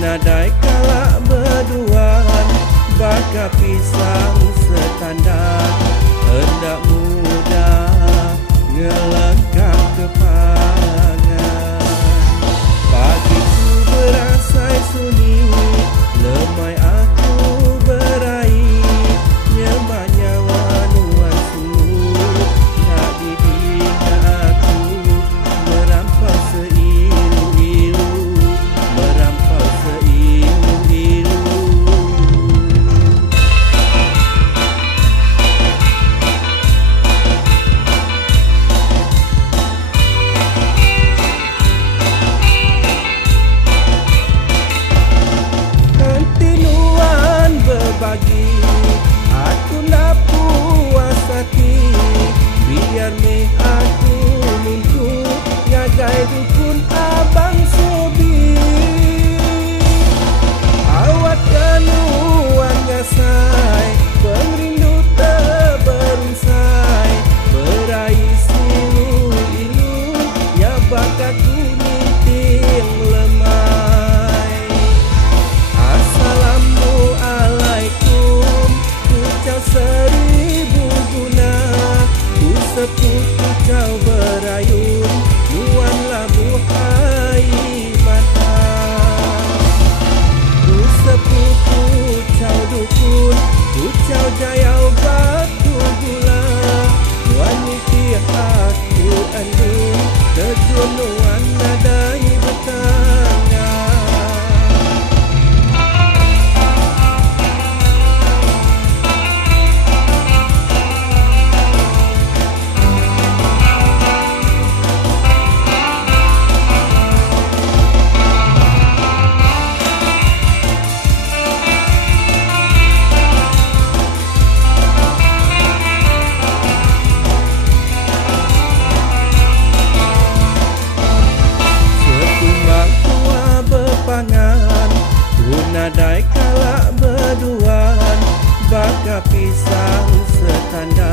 nadai kalak berduaan, bakar pisang setandar, hendak mudah ngelengkap kepangan. Pagiku berasai sunyi, lemai aku berair, nyemak nyawa nuan sungguh, nak didihnya aku merampau seilu-ilu, merampau seilu-ilu. Nanti nuan berbagi, aku nak puas hati, biar meh aku mintu ngagai dukun abang sebi. Awat kanuan ngasai, pengrindu terberunsai, berai silu-ilu, ya bakaku ninting lemai. Assalamualaikum, ucap seribu guna, ku sepuk kau berayun, nuan labu hai mata. Ku sepuk ucap dukun, ucap jayau batu gula, nuan niti aku andun, terjun nuan nadai bertangga. Nadai kalak berduaan, bakar pisang setandar.